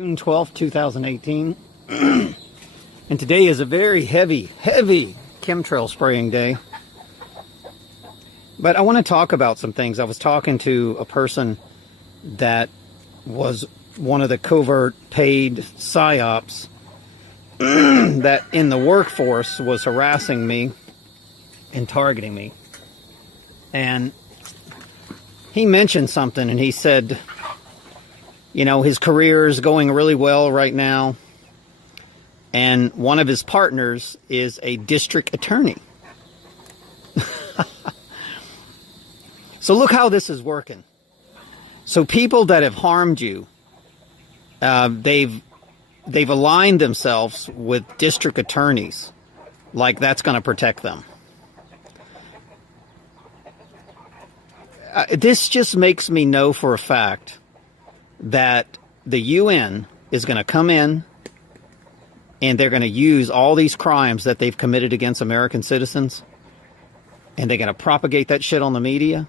June 12th, 2018. And today is a very heavy chemtrail spraying day. But I want to talk about some things. I was talking to a person that was one of the covert paid psyops that in the workforce was harassing me and targeting me. And he mentioned something, and he said, you know, his career is going really well right now, and one of his partners is a district attorney. So look how this is working. So people that have harmed you, they've aligned themselves with district attorneys, like that's going to protect them. This just makes me know for a fact that the UN is going to come in and they're going to use all these crimes that they've committed against American citizens, and they're going to propagate that shit on the media.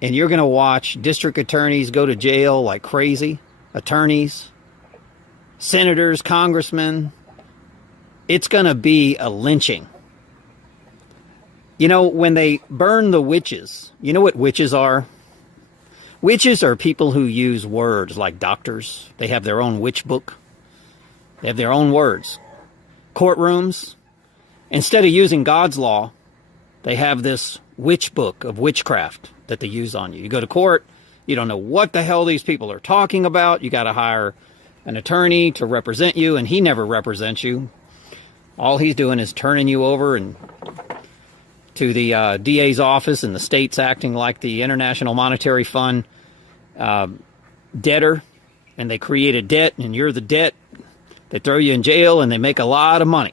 And you're going to watch district attorneys go to jail like crazy, attorneys, senators, congressmen. It's going to be a lynching. You know, when they burn the witches, you know what witches are? Witches are people who use words like doctors. They have their own witch book. They have their own words. Courtrooms, instead of using God's law, they have this witch book of witchcraft that they use on you. You go to court, you don't know what the hell these people are talking about. You got to hire an attorney to represent you, and he never represents you. All he's doing is turning you over and to the DA's office, and the state's acting like the International Monetary Fund debtor, and they create a debt, and you're the debt. They throw you in jail, and they make a lot of money.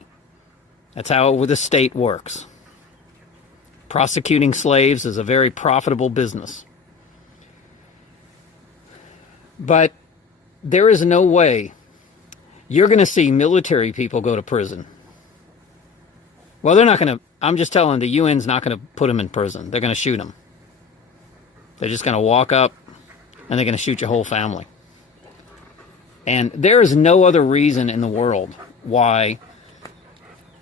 That's how the state works. Prosecuting slaves is a very profitable business. But there is no way you're going to see military people go to prison. Well, they're not going to. I'm just telling the UN's not going to put them in prison. They're going to shoot them. They're just going to walk up and they're going to shoot your whole family. And there is no other reason in the world why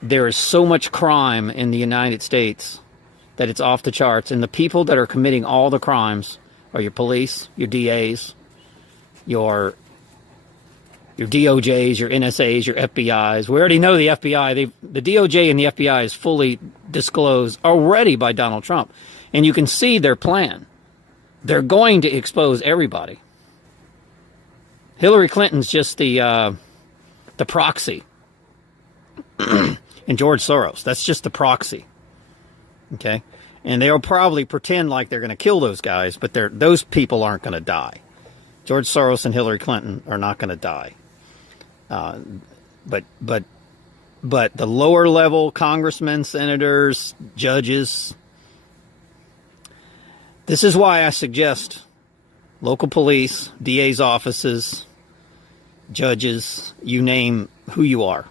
there is so much crime in the United States that it's off the charts. And the people that are committing all the crimes are your police, your DAs, your DOJs, your NSAs, your FBIs. We already know the FBI. The DOJ and the FBI is fully disclosed already by Donald Trump. And you can see their plan. They're going to expose everybody. Hillary Clinton's just the proxy. And George Soros, that's just the proxy. Okay? And they'll probably pretend like they're going to kill those guys, but those people aren't going to die. George Soros and Hillary Clinton are not going to die. But the lower level congressmen, senators, judges, this is why I suggest local police, DA's offices, judges, you name who you are,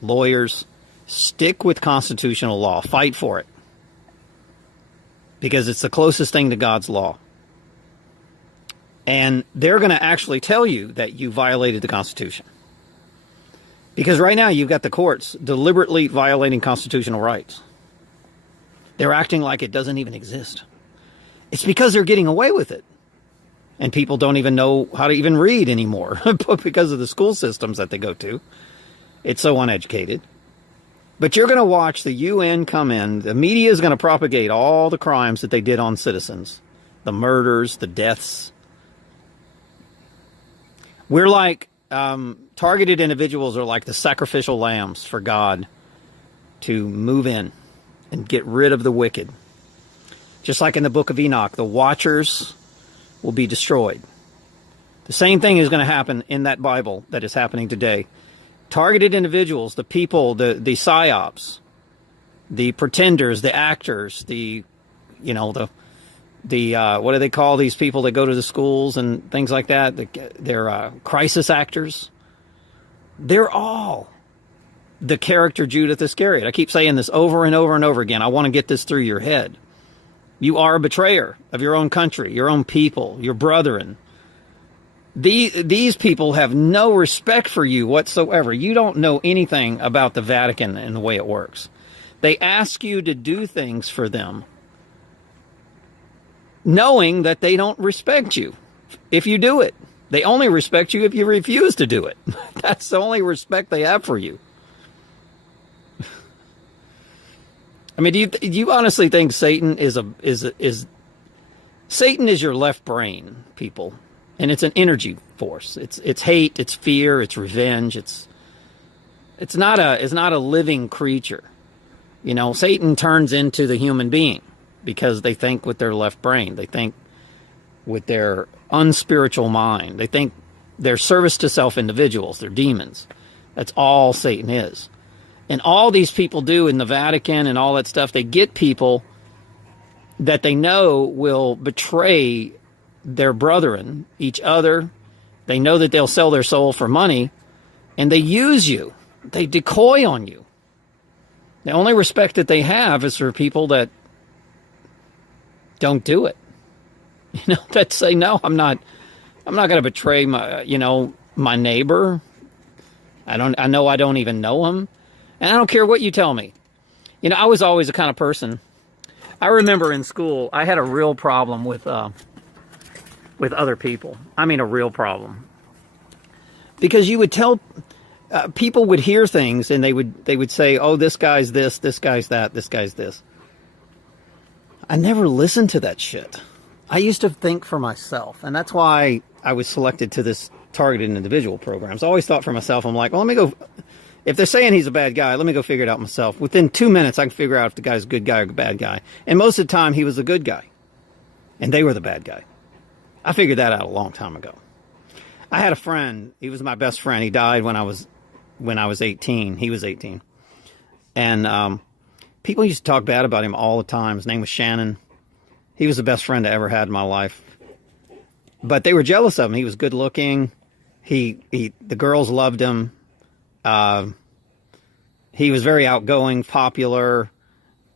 lawyers, stick with constitutional law, fight for it, because it's the closest thing to God's law. And they're going to actually tell you that you violated the Constitution. Because right now you've got the courts deliberately violating constitutional rights. They're acting like it doesn't even exist. It's because they're getting away with it. And people don't even know how to even read anymore because of the school systems that they go to. It's so uneducated. But you're going to watch the UN come in. The media is going to propagate all the crimes that they did on citizens. The murders, the deaths. We're like, targeted individuals are like the sacrificial lambs for God to move in and get rid of the wicked. Just like in the book of Enoch, the watchers will be destroyed. The same thing is going to happen in that Bible that is happening today. Targeted individuals, the people, the psyops, the pretenders, the actors, what do they call these people that go to the schools and things like that? They're crisis actors. They're all the character Judas Iscariot. I keep saying this over and over and over again. I want to get this through your head. You are a betrayer of your own country, your own people, your brethren. These people have no respect for you whatsoever. You don't know anything about the Vatican and the way it works. They ask you to do things for them, knowing that they don't respect you if you do it. They only respect you if you refuse to do it. That's the only respect they have for you. I mean, do you honestly think Satan is Satan is your left brain, people, and it's an energy force. It's hate, it's fear, it's revenge. It's not a living creature. You know, Satan turns into the human being because they think with their left brain. They think with their unspiritual mind. They think they're service to self individuals. They're demons. That's all Satan is. And all these people do in the Vatican and all that stuff, they get people that they know will betray their brethren, each other. They know that they'll sell their soul for money, and they use you. They decoy on you. The only respect that they have is for people that don't do it. You know, that say, no, I'm not going to betray my neighbor. I know I don't even know him. And I don't care what you tell me. You know, I was always the kind of person. I remember in school, I had a real problem with other people. I mean, a real problem. Because you would tell, people would hear things and they would say, oh, this guy's this guy's that, this guy's this. I never listened to that shit. I used to think for myself. And that's why I was selected to this targeted individual programs. I always thought for myself, I'm like, well, let me go. If they're saying he's a bad guy, let me go figure it out myself. Within 2 minutes, I can figure out if the guy's a good guy or a bad guy. And most of the time, he was a good guy. And they were the bad guy. I figured that out a long time ago. I had a friend. He was my best friend. He died when I was 18. He was 18. And people used to talk bad about him all the time. His name was Shannon. He was the best friend I ever had in my life. But they were jealous of him. He was good looking. The girls loved him. He was very outgoing, popular.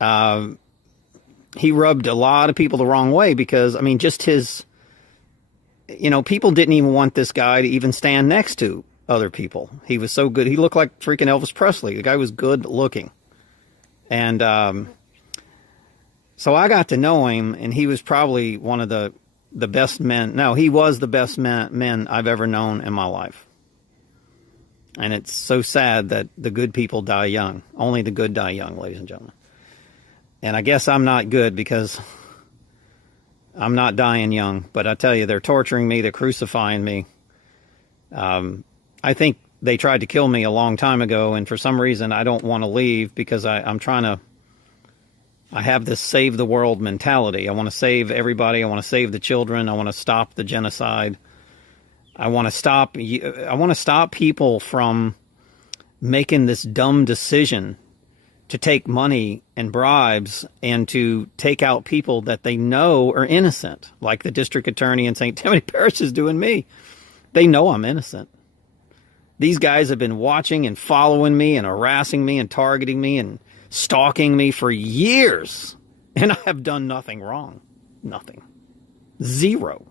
He rubbed a lot of people the wrong way because, I mean, just his, people didn't even want this guy to even stand next to other people. He was so good. He looked like freaking Elvis Presley. The guy was good looking. And so I got to know him, and he was probably one of the best men. No, he was the best men I've ever known in my life. And it's so sad that the good people die young. Only the good die young, ladies and gentlemen. And I guess I'm not good because I'm not dying young. But I tell you, they're torturing me. They're crucifying me. I think they tried to kill me a long time ago. And for some reason, I don't want to leave because I have this save the world mentality. I want to save everybody. I want to save the children. I want to stop the genocide. I want to stop people from making this dumb decision to take money and bribes and to take out people that they know are innocent, like the district attorney in St. Timothy Parish is doing me. They know I'm innocent. These guys have been watching and following me and harassing me and targeting me and stalking me for years, and I have done nothing wrong. Nothing. Zero.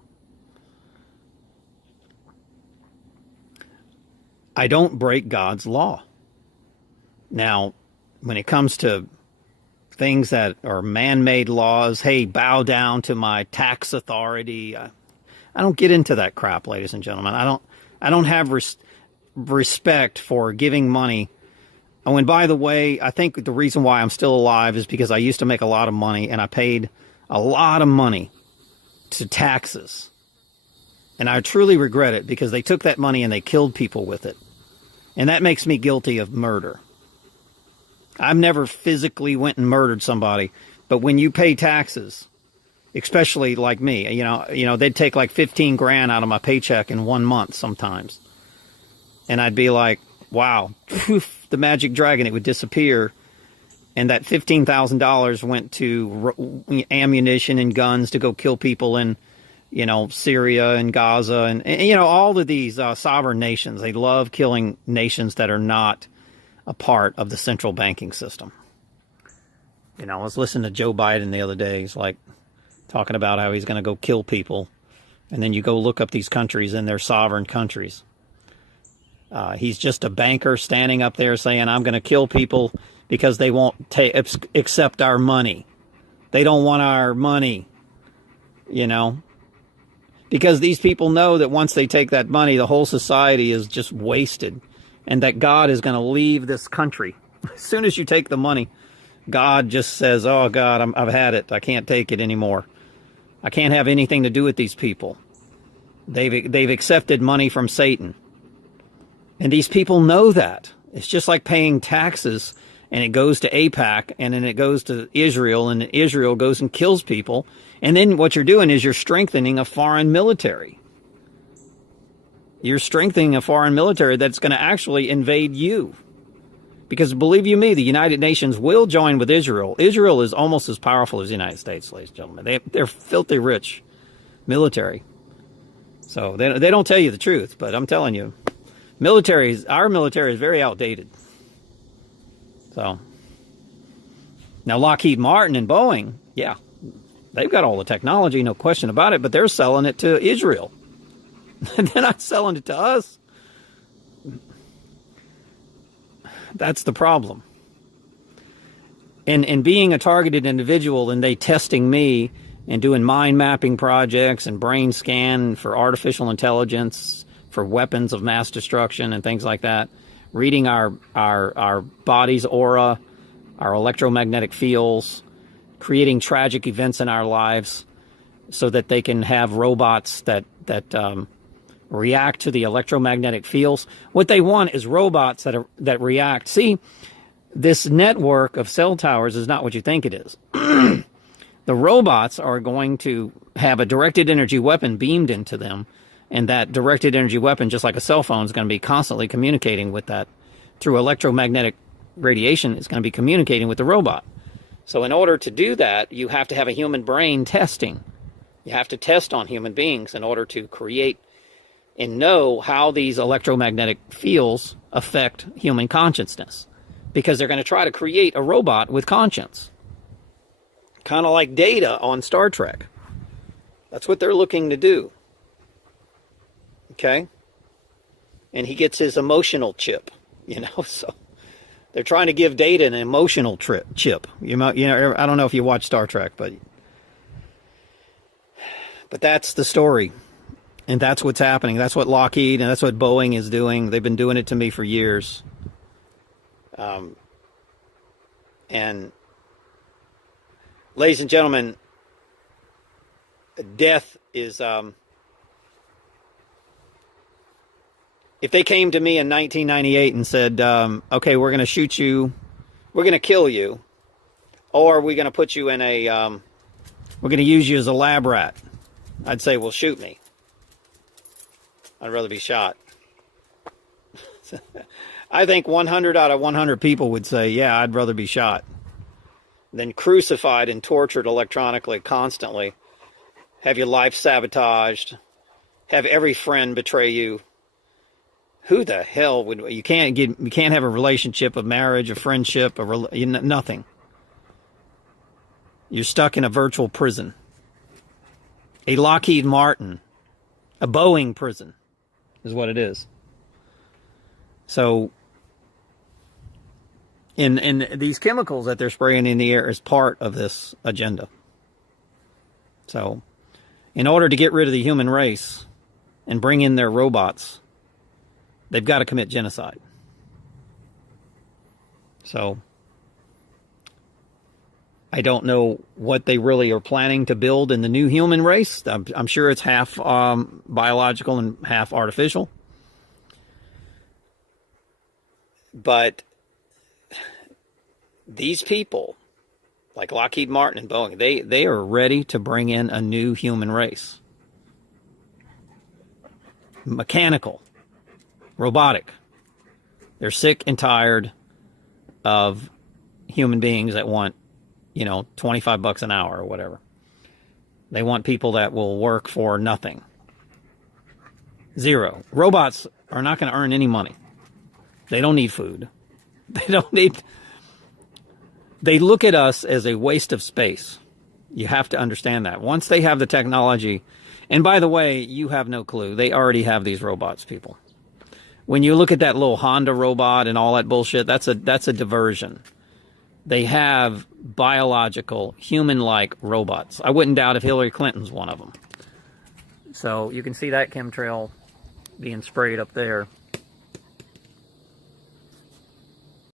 I don't break God's law. Now, when it comes to things that are man-made laws, hey, bow down to my tax authority. I don't get into that crap, ladies and gentlemen. I don't have respect for giving money. Oh, and by the way, I think the reason why I'm still alive is because I used to make a lot of money, and I paid a lot of money to taxes. And I truly regret it because they took that money and they killed people with it. And that makes me guilty of murder. I've never physically went and murdered somebody, but when you pay taxes, especially like me, they'd take like 15 grand out of my paycheck in 1 month sometimes. And I'd be like, wow, poof, the magic dragon, it would disappear. And that $15,000 went to ammunition and guns to go kill people in, Syria and Gaza and all of these sovereign nations. They love killing nations that are not a part of the central banking system. I was listening to Joe Biden the other day. He's like talking about how he's going to go kill people And then you go look up these countries and their sovereign countries. He's just a banker standing up there saying, I'm going to kill people because they won't accept our money. They don't want our money, you know. Because these people know that once they take that money, the whole society is just wasted. And that God is going to leave this country. As soon as you take the money, God just says, oh, God, I've had it. I can't take it anymore. I can't have anything to do with these people. They've accepted money from Satan. And these people know that. It's just like paying taxes, and it goes to AIPAC, and then it goes to Israel, and Israel goes and kills people. And then what you're doing is you're strengthening a foreign military. You're strengthening a foreign military that's going to actually invade you. Because believe you me, the United Nations will join with Israel. Israel is almost as powerful as the United States, ladies and gentlemen. They're filthy rich military. So they don't tell you the truth, but I'm telling you, our military is very outdated. So now Lockheed Martin and Boeing, yeah, they've got all the technology, no question about it, but they're selling it to Israel. They're not selling it to us. That's the problem. And being a targeted individual and they testing me and doing mind mapping projects and brain scan for artificial intelligence, for weapons of mass destruction and things like that, reading our body's aura, our electromagnetic fields, creating tragic events in our lives so that they can have robots that react to the electromagnetic fields. What they want is robots that react. See, this network of cell towers is not what you think it is. The robots are going to have a directed energy weapon beamed into them, and that directed energy weapon, just like a cell phone, is going to be constantly communicating with that through electromagnetic radiation. It's going to be communicating with the robot. So in order to do that, you have to have a human brain testing. You have to test on human beings in order to create and know how these electromagnetic fields affect human consciousness. Because they're going to try to create a robot with conscience. Kind of like Data on Star Trek. That's what they're looking to do. Okay? And he gets his emotional chip, so they're trying to give Data an emotional chip. I don't know if you watch Star Trek, but that's the story. And that's what's happening. That's what Lockheed and that's what Boeing is doing. They've been doing it to me for years. And ladies and gentlemen, death is, if they came to me in 1998 and said, okay, we're going to shoot you, we're going to kill you, or we're going to put you in we're going to use you as a lab rat, I'd say, well, shoot me. I'd rather be shot. I think 100 out of 100 people would say, yeah, I'd rather be shot than crucified and tortured electronically constantly, have your life sabotaged, have every friend betray you. Who the hell would you can't have a relationship, a marriage, a friendship, nothing. You're stuck in a virtual prison, a Lockheed Martin, a Boeing prison is what it is. So, and these chemicals that they're spraying in the air is part of this agenda. So, in order to get rid of the human race and bring in their robots, they've got to commit genocide. So, I don't know what they really are planning to build in the new human race. I'm sure it's half biological and half artificial. But these people, like Lockheed Martin and Boeing, they are ready to bring in a new human race. Mechanical, robotic. They're sick and tired of human beings that want, $25 an hour or whatever. They want people that will work for nothing. Zero. Robots are not going to earn any money. They don't need food. They look at us as a waste of space. You have to understand that. Once they have the technology, And by the way, you have no clue. They already have these robots, people. When you look at that little Honda robot and all that bullshit, that's a diversion. They have biological, human-like robots. I wouldn't doubt if Hillary Clinton's one of them. So you can see that chemtrail being sprayed up there.